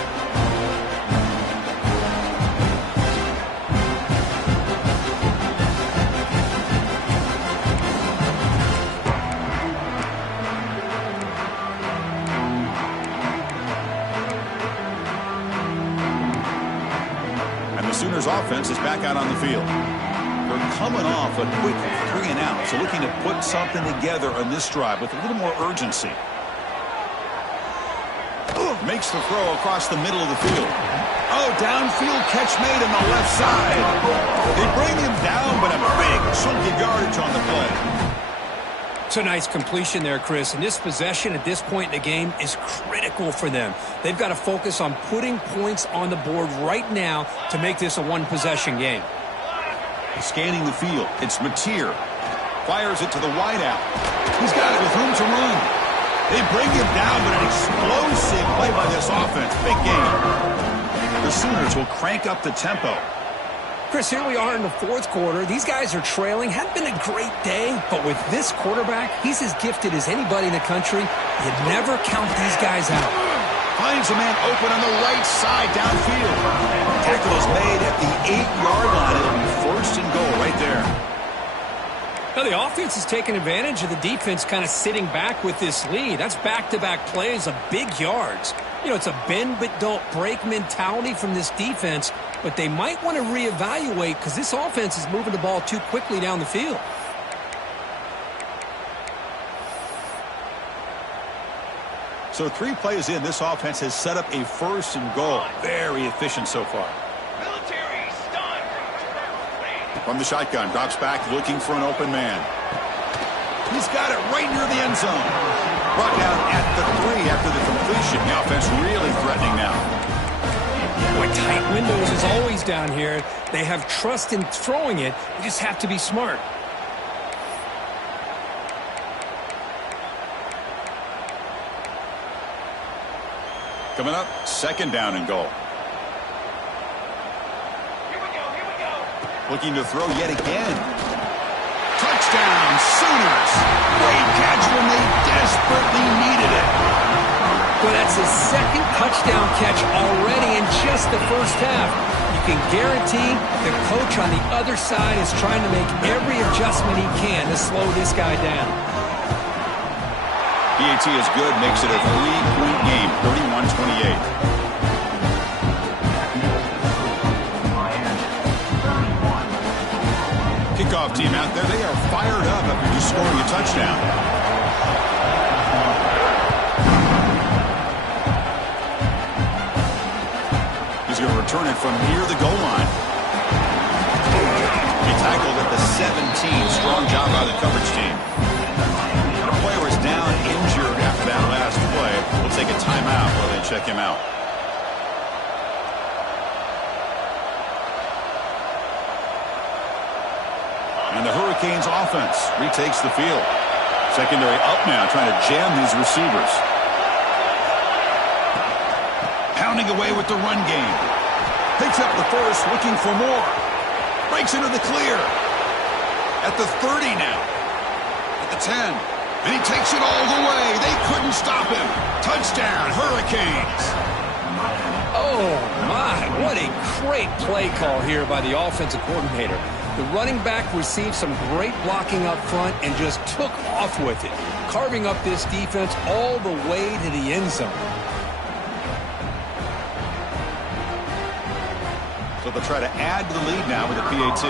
Sooners offense is back out on the field. They're coming off a quick 3-and-out, so looking to put something together on this drive with a little more urgency. Makes the throw across the middle of the field. Oh, downfield catch made on the left side. They bring him down, but a big chunk of yardage on the play. It's a nice completion there, Chris. And this possession at this point in the game is critical for them. They've got to focus on putting points on the board right now to make this a one-possession game. Scanning the field. It's Mateer. Fires it to the wideout. He's got it with room to run. They bring him down, but an explosive play by this offense. Big game. The Sooners will crank up the tempo. Chris, here we are in the fourth quarter. These guys are trailing. Hadn't been a great day, but with this quarterback, he's as gifted as anybody in the country. You never count these guys out. Finds a man open on the right side downfield. Tackle is made at the 8-yard line. It'll be first and goal right there. Now, the offense is taking advantage of the defense kind of sitting back with this lead. That's back-to-back plays of big yards. You know, it's a bend but don't break mentality from this defense, but they might want to reevaluate because this offense is moving the ball too quickly down the field. So 3 plays in, this offense has set up a first and goal. Very efficient so far. From the shotgun, drops back looking for an open man. He's got it right near the end zone. Brought down at the 3 after the completion. The offense really threatening now. Boy, tight windows is always down here. They have trust in throwing it. They just have to be smart. Coming up, second down and goal. Looking to throw yet again. Touchdown, Sooners. Great catch when they desperately needed it. Well, that's his second touchdown catch already in just the first half. You can guarantee the coach on the other side is trying to make every adjustment he can to slow this guy down. PAT is good, makes it a 3-point game, 31-28. Kickoff team out there, they are fired up after just scoring a touchdown. He's going to return it from near the goal line. He tackled at the 17. Strong job by the coverage team. And a player is down injured after that last play. We'll take a timeout while they check him out. And the Hurricanes offense retakes the field. Secondary up now, trying to jam these receivers. Pounding away with the run game. Picks up the first, looking for more. Breaks into the clear. At the 30 now. At the 10. And he takes it all the way. They couldn't stop him. Touchdown, Hurricanes. Oh, my. What a great play call here by the offensive coordinator. The running back received some great blocking up front and just took off with it, carving up this defense all the way to the end zone. So they'll try to add to the lead now with a PAT.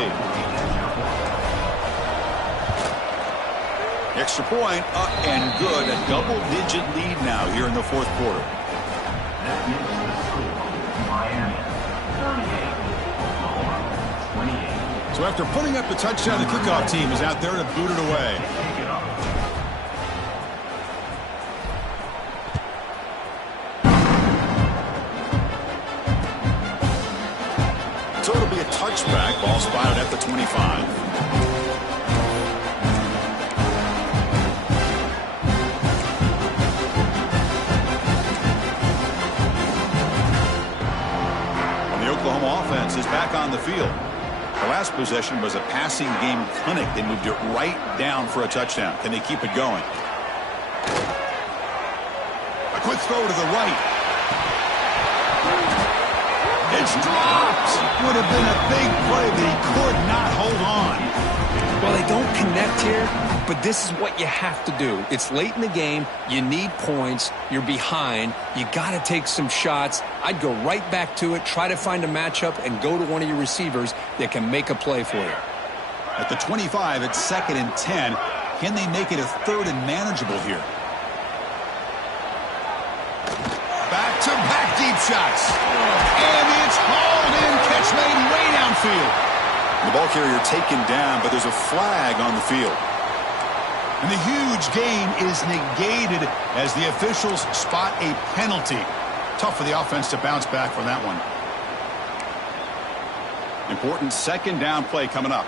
Extra point, up and good. A double-digit lead now here in the fourth quarter. So after putting up the touchdown, the kickoff team is out there to boot it away. So it'll be a touchback. Ball spotted at the 25. Oklahoma offense is back on the field. The last possession was a passing game clinic. They moved it right down for a touchdown. Can they keep it going? A quick throw to the right. It's dropped. Would have been a big play, but he could not hold on. Well, they don't connect here, but this is what you have to do. It's late in the game. You need points. You're behind. You got to take some shots. I'd go right back to it, try to find a matchup, and go to one of your receivers that can make a play for you. At the 25, it's 2nd and 10. Can they make it a 3rd and manageable here? Back-to-back deep shots. And it's hauled in. Catch made way downfield. The ball carrier taken down, but there's a flag on the field. And the huge gain is negated as the officials spot a penalty. Tough for the offense to bounce back from that one. Important 2nd down play coming up.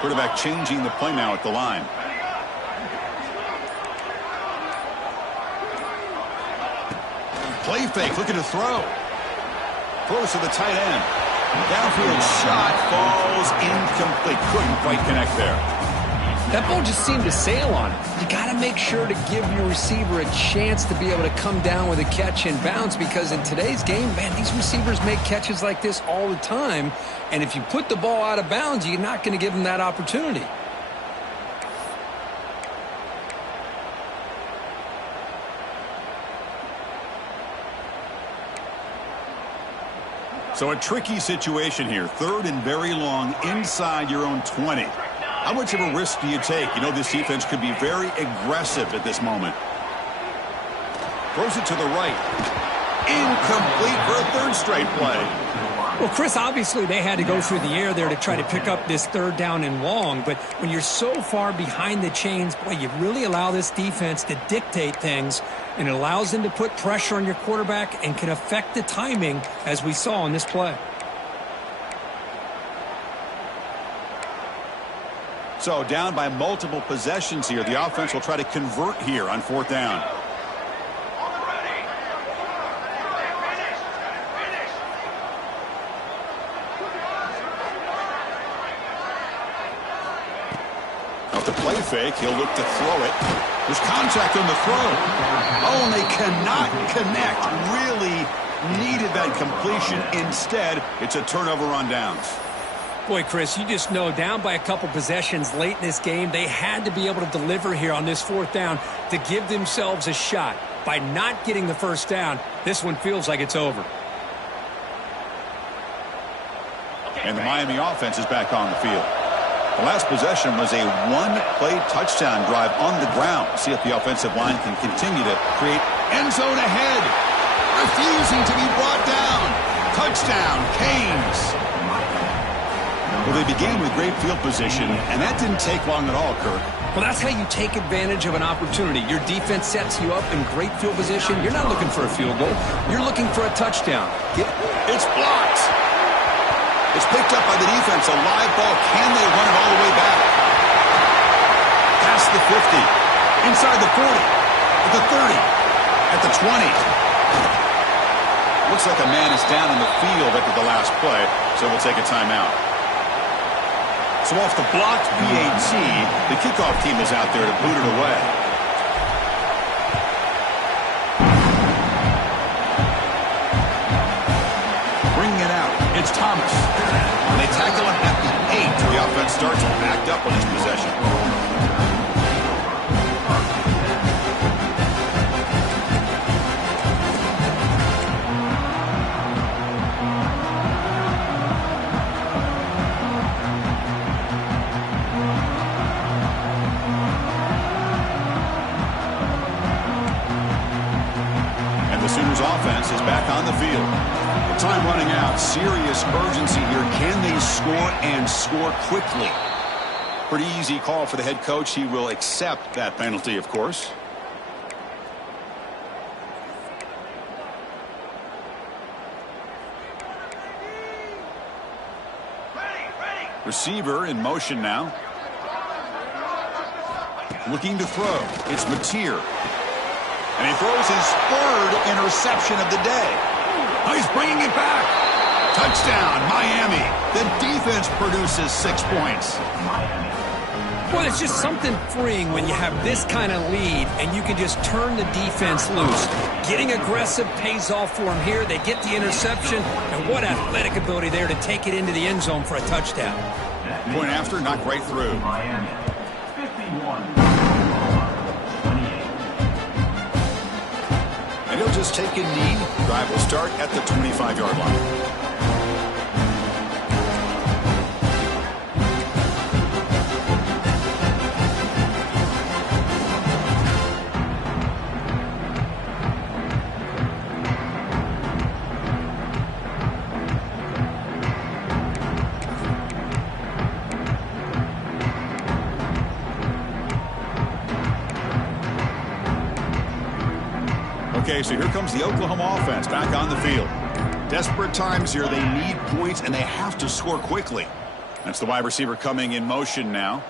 Quarterback changing the play now at the line. Play fake, looking to throw. Throws to the tight end. Downfield shot falls incomplete. Couldn't quite connect there. That ball just seemed to sail on it. You got to make sure to give your receiver a chance to be able to come down with a catch and bounce, because in today's game, man, these receivers make catches like this all the time. And if you put the ball out of bounds, you're not going to give them that opportunity. So a tricky situation here. 3rd and very long inside your own 20. How much of a risk do you take? You know this defense could be very aggressive at this moment. Throws it to the right. Incomplete for a 3rd straight play. Well, Chris, obviously they had to go through the air there to try to pick up this 3rd down and long. But when you're so far behind the chains, boy, you really allow this defense to dictate things. And it allows them to put pressure on your quarterback and can affect the timing, as we saw in this play. So down by multiple possessions here. The offense will try to convert here on 4th down. Off the play fake, he'll look to throw it. There's contact on the throw. Oh, and they cannot connect. Really needed that completion. Instead, it's a turnover on downs. Boy, Chris, you just know down by a couple possessions late in this game, they had to be able to deliver here on this 4th down to give themselves a shot. By not getting the 1st down, this one feels like it's over. And the Miami offense is back on the field. The last possession was a 1-play touchdown drive on the ground. See if the offensive line can continue to create end zone ahead. Refusing to be brought down. Touchdown, Canes. Well, they began with great field position, and that didn't take long at all, Kirk. Well, that's how you take advantage of an opportunity. Your defense sets you up in great field position. You're not looking for a field goal. You're looking for a touchdown. It's blocked. It's picked up by the defense. A live ball. Can they run it all the way back? Past the 50. Inside the 40. At the 30. At the 20. Looks like a man is down in the field after the last play, so we'll take a timeout. So off the blocked PAT, the kickoff team is out there to boot it away. Bringing it out. It's Thomas. And they tackle him at the 8. The offense starts backed up on his possession. Offense is back on the field. Time running out. Serious urgency here. Can they score and score quickly? Pretty easy call for the head coach. He will accept that penalty, of course. Receiver in motion now. Looking to throw. It's Mateer. And he throws his 3rd interception of the day. Oh, he's bringing it back. Touchdown, Miami. The defense produces 6 points. Well, it's just something freeing when you have this kind of lead and you can just turn the defense loose. Getting aggressive pays off for them here. They get the interception, and what athletic ability there to take it into the end zone for a touchdown. Point after, knocked right through. Miami, 51. And he'll just take a knee. Drive will start at the 25-yard line. Okay, so here comes the Oklahoma offense back on the field. Desperate times here. They need points, and they have to score quickly. That's the wide receiver coming in motion now.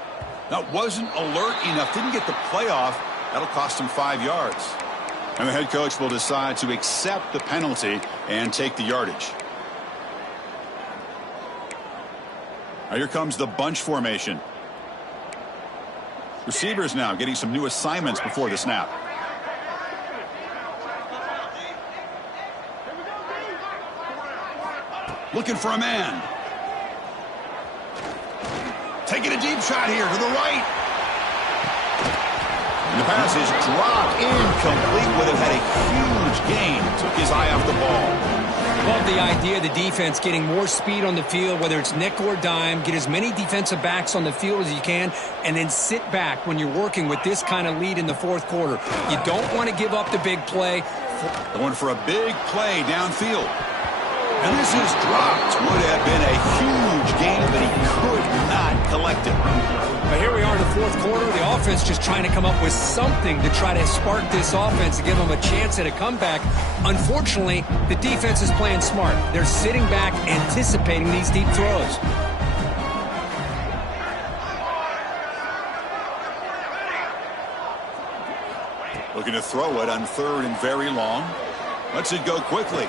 That wasn't alert enough. Didn't get the playoff. That'll cost him 5 yards. And the head coach will decide to accept the penalty and take the yardage. Now here comes the bunch formation. Receivers now getting some new assignments before the snap. Looking for a man. Taking a deep shot here to the right. And the pass is dropped incomplete. Would have had a huge gain. Took his eye off the ball. Love the idea of the defense getting more speed on the field, whether it's nickel or dime. Get as many defensive backs on the field as you can, and then sit back when you're working with this kind of lead in the fourth quarter. You don't want to give up the big play. Going for a big play downfield. And this is dropped. Would have been a huge gain, but he could not collect it. But here we are in the fourth quarter. The offense just trying to come up with something to try to spark this offense to give them a chance at a comeback. Unfortunately, the defense is playing smart. They're sitting back, anticipating these deep throws. Looking to throw it on third and very long. Lets it go quickly.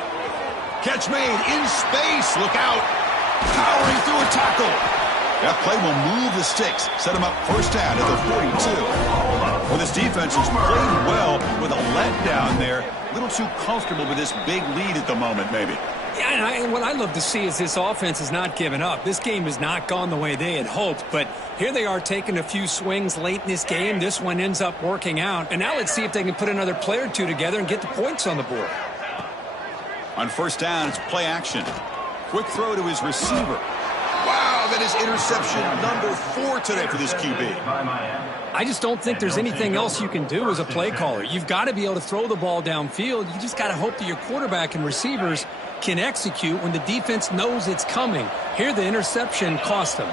Catch made in space. Look out. Powering through a tackle. That play will move the sticks. Set him up first down at the 42. Well, this defense has played well with a letdown there. A little too comfortable with this big lead at the moment, maybe. Yeah, and what I love to see is this offense is not giving up. This game has not gone the way they had hoped, but here they are taking a few swings late in this game. This one ends up working out, and now let's see if they can put another play or two together and get the points on the board. On first down, it's play action. Quick throw to his receiver. Wow, that is interception number 4 today for this QB. I just don't think there's anything else you can do as a play caller. You've got to be able to throw the ball downfield. You just got to hope that your quarterback and receivers can execute when the defense knows it's coming. Here, the interception cost them.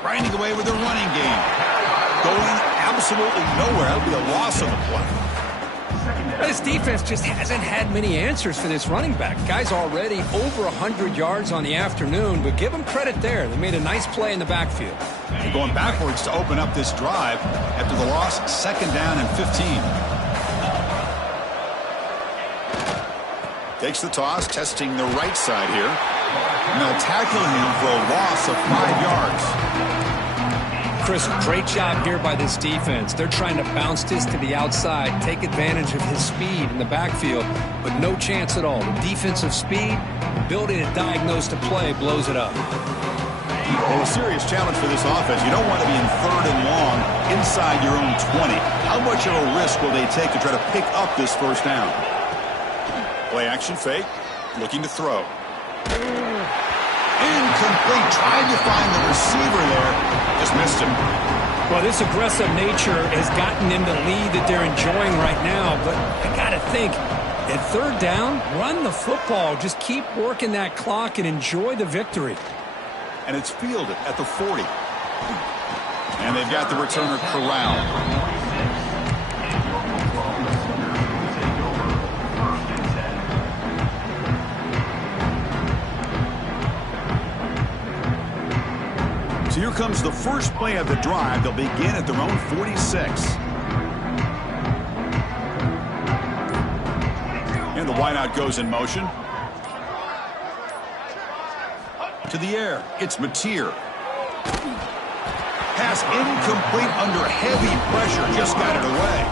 Grinding away with a running game. Going absolutely nowhere. That'll be a loss of the play. This defense just hasn't had many answers for this running back. Guy's already over 100 yards on the afternoon, but give them credit there. They made a nice play in the backfield. They're going backwards to open up this drive after the loss, second down and 15. Takes the toss, testing the right side here. And they'll tackle him for a loss of 5 yards. Chris, great job here by this defense. They're trying to bounce this to the outside, take advantage of his speed in the backfield, but no chance at all. The defensive speed, ability to diagnose the play, blows it up. Well, a serious challenge for this offense. You don't want to be in third and long inside your own 20. How much of a risk will they take to try to pick up this first down? Play action fake, looking to throw. Incomplete, trying to find the receiver there. Just missed him. Well, this aggressive nature has gotten them the lead that they're enjoying right now, but I got to think, at third down, run the football. Just keep working that clock and enjoy the victory. And it's fielded at the 40. And they've got the returner corralled. So here comes the first play of the drive. They'll begin at their own 46. And the wideout goes in motion. To to the air. It's Mateer. Pass incomplete under heavy pressure. Just got it away.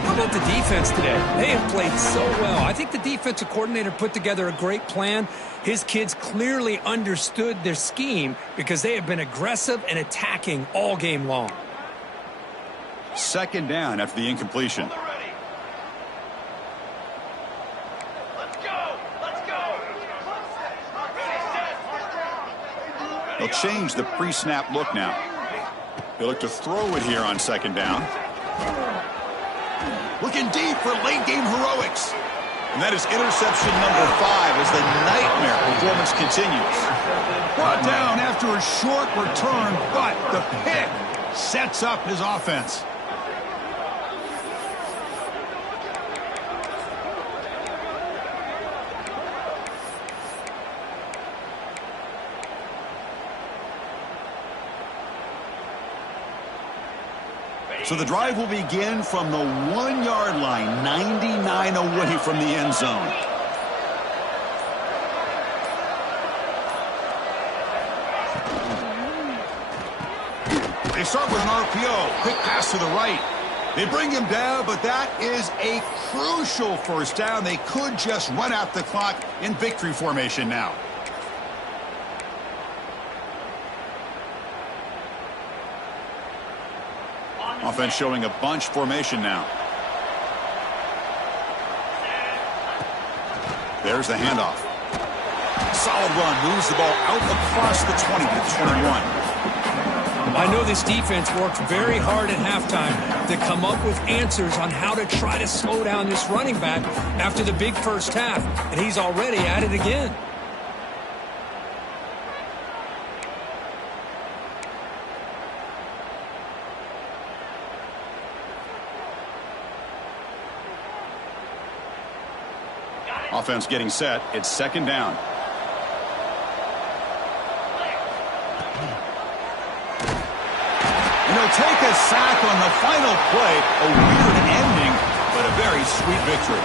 How about the defense today? They have played so well. I think the defensive coordinator put together a great plan. His kids clearly understood their scheme because they have been aggressive and attacking all game long. Second down after the incompletion. They'll change the pre-snap look now. They look to throw it here on second down. Looking deep for late-game heroics. And that is interception number 5 as the nightmare performance continues. Brought down after a short return, but the pick sets up his offense. So the drive will begin from the 1-yard line, 99 away from the end zone. They start with an RPO, quick pass to the right. They bring him down, but that is a crucial first down. They could just run out the clock in victory formation now. Offense showing a bunch formation now. There's the handoff. Solid run, moves the ball out across the 20 to the 21. I know this defense worked very hard at halftime to come up with answers on how to try to slow down this running back after the big first half, and he's already at it again. Offense getting set. It's second down. And he'll take a sack on the final play. A weird ending, but a very sweet victory.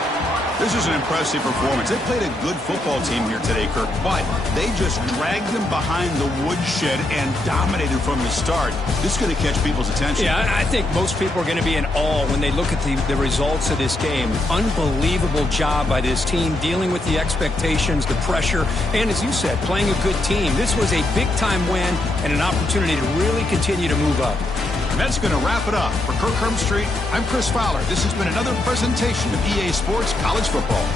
This is an impressive performance. They played a good football team here today, Kirk, but they just dragged them behind the woodshed and dominated from the start. This is going to catch people's attention. Yeah, I think most people are going to be in awe when they look at the results of this game. Unbelievable job by this team dealing with the expectations, the pressure, and as you said, playing a good team. This was a big-time win and an opportunity to really continue to move up. And that's going to wrap it up. For Kirk Street, I'm Chris Fowler. This has been another presentation of EA Sports College Football.